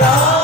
Hare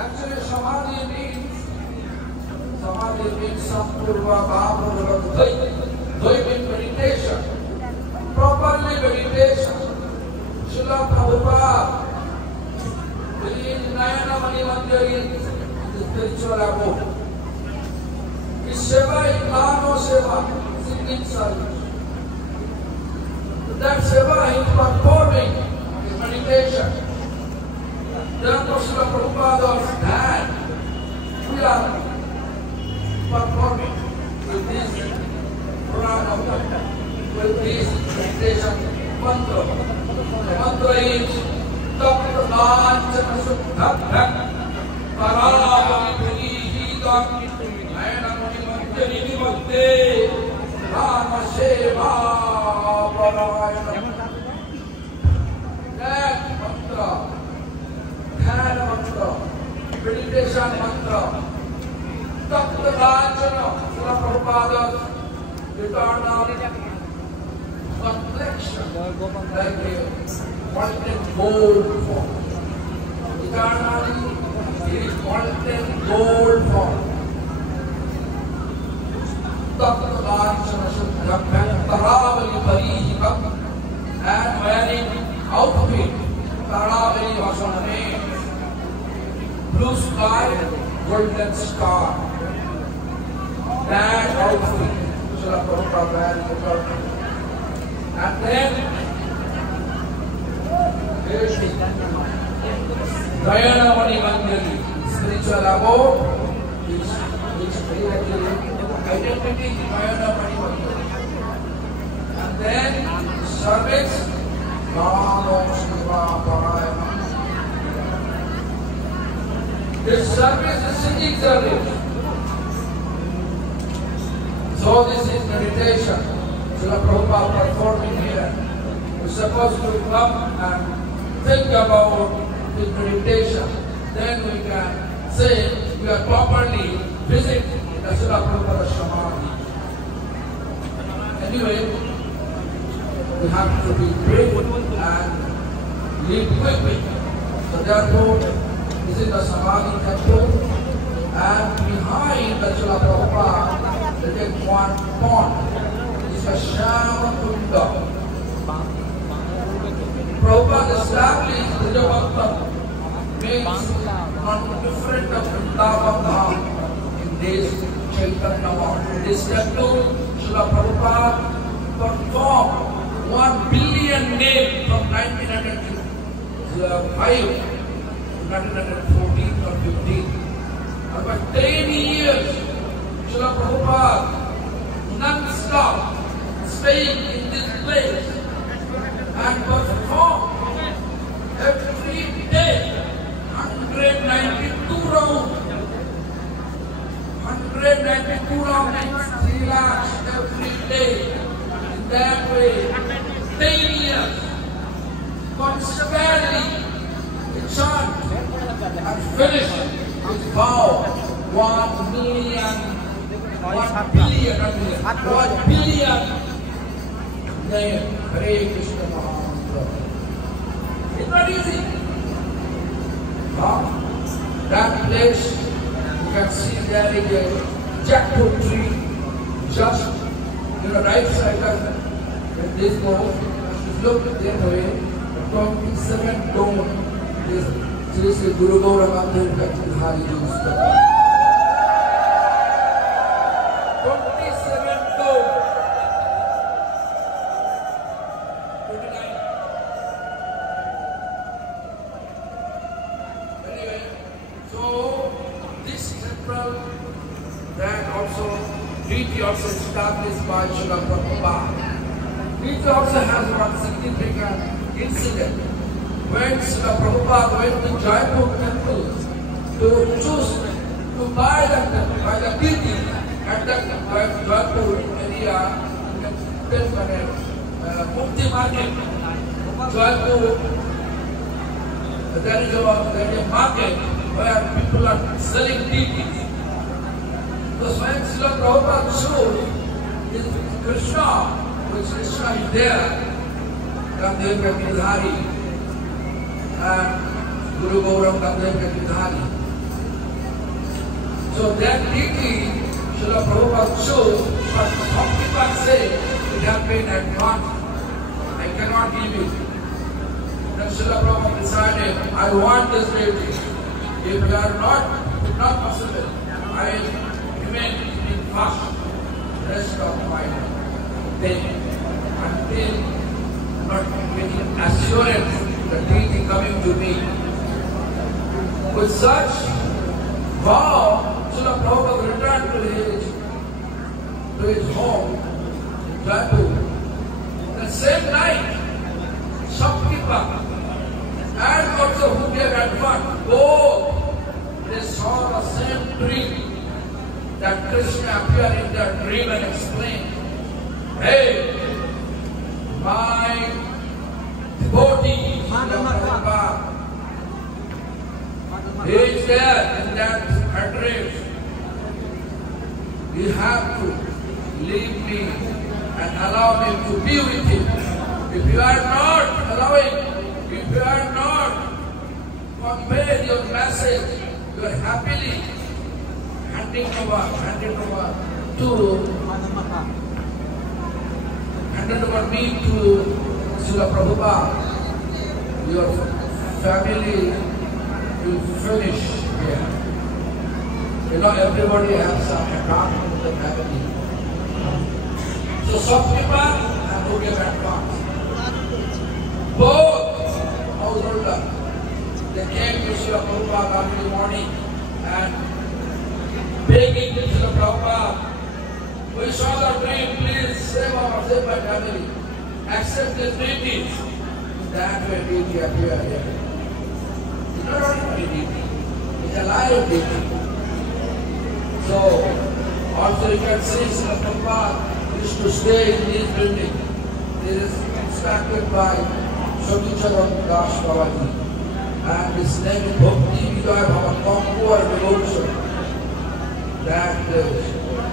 Actually, samadhi means sampurva bhava means meditation, properly meditation. Srila Prabhupada in Nayanamani Mandir in the spiritual abode. His seva is Mano Seva, singing service. That seva is performing his meditation. Therefore, Srila Prabhupada's dad, we are performing with this Purana, with this meditation mantra. The mantra is Tapta Lanchana Suddha Parāvami Purīhītam Nayanamuni Manjari Vimukte Rama Seva Parāyana. That mantra, Dhyana mantra, meditation mantra, Tapta Lanchana, Srila Prabhupada's eternal complexion, like a molten gold form. Eternally, it is molten gold form. Tapta Lanchana Suddha Taravali Parīhikam, and wearing outfit, Taravali was on name, blue sky, golden star. That outfit, Srila Prabhupada wearing the curtain. And then, there is Nayanamani Manjari, spiritual abode, which identity is Nayanamani Manjari. And then, service, Namo Shiva Parayana. This service is singing service. So this is meditation. Srila Prabhupada performing here. We're supposed to come and think about this meditation. Then we can say we are properly visit the Srila Prabhupada Samadhi. Anyway, we have to be brave and live quickly. So therefore, this is the Samadhi temple, and behind the Srila Prabhupada, there is one pond. It's a Shyama Kunda. Prabhupada established Brajabhaktam, means on different of Vrindavan in this Chaitanya Math. In this temple, Srila Prabhupada performed 1 billion names from 1905 to 1914 or 15. About 10 years, Srila Prabhupada non-stop staying in this place and performed every day 192 rounds. 192 rounds, 3 lakhs every day. In that way, 10 years, constantly, the chant and finished with vow 1 billion name, Hare Krishna Mahamantra. It's not easy. That place, you can see there is a jackfruit tree, just right side of this goes. Look that way, 27 dome. This is Guru Gauranga Mandir Hari used. 27 dome. 29. Anyway, so this temple, that also, it also established by Srila Prabhupada. It also has one significant incident. When Srila Prabhupada went to Jaipur temple to choose to buy the deity at that Jaipur area, Mukti market, Jaipur, there is a market where people are selling deities. So when Srila Prabhupada chose Krishna, which Krishna is there, Ramdev Gidhari, and Guru Gaurang Damdev Katidhani. So that deity, Srila Prabhupada chose, but some people say it has been advanced. I cannot give it. Then Srila Prabhupada decided, I want this deity. If you are not possible, I will remain in fast rest of my day until not getting assurance the deity coming to me. With such vow, Srila Prabhupada returned to his home in Jaipur. The same night, shopkeeper and also who gave advance, both they saw the same dream that Krishna appeared in their dream and explained, hey, my devotee, Srila Prabhupada, he is there in that address. You have to leave me and allow me to be with him. If you are not allowing, if you are not conveying your message, you are happily handing over me to Srila Prabhupada. Your family will finish here. You know, everybody has some attachment with the family. So some people have to give advance. Both householders, they came to Srila Prabhupada early morning and begging Srila Prabhupada, we saw the dream, please save my family. Accept the treaties. That way deity appeared here. It's not only deity, it's a live deity. So, also you can see Srila Prabhupada used to stay in this building. It is instructed by Shoti Das Babaji. And his name is Bhakti Vidya Bhava, conqueror devotion. That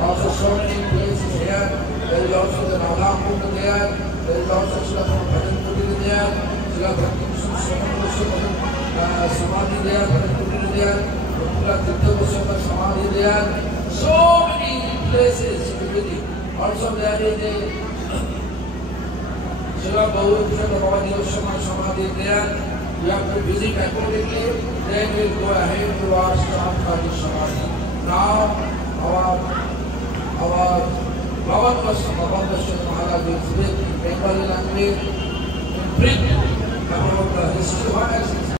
also so many places here. There is also the Radha Kunda there. There is also Srila Bhajan Kutir there. Srila Bhakti Samadhi there, Bhajan Kutir there. Samadhi there. So many places to visit. Also there is a Srila Gauranga Babaji Samadhi there. You have to visit accordingly, then we will go ahead to our Samadhi Samadhi. Now our Bhavan Kashyap Maharaj will speak in Bengali language in brief about the history.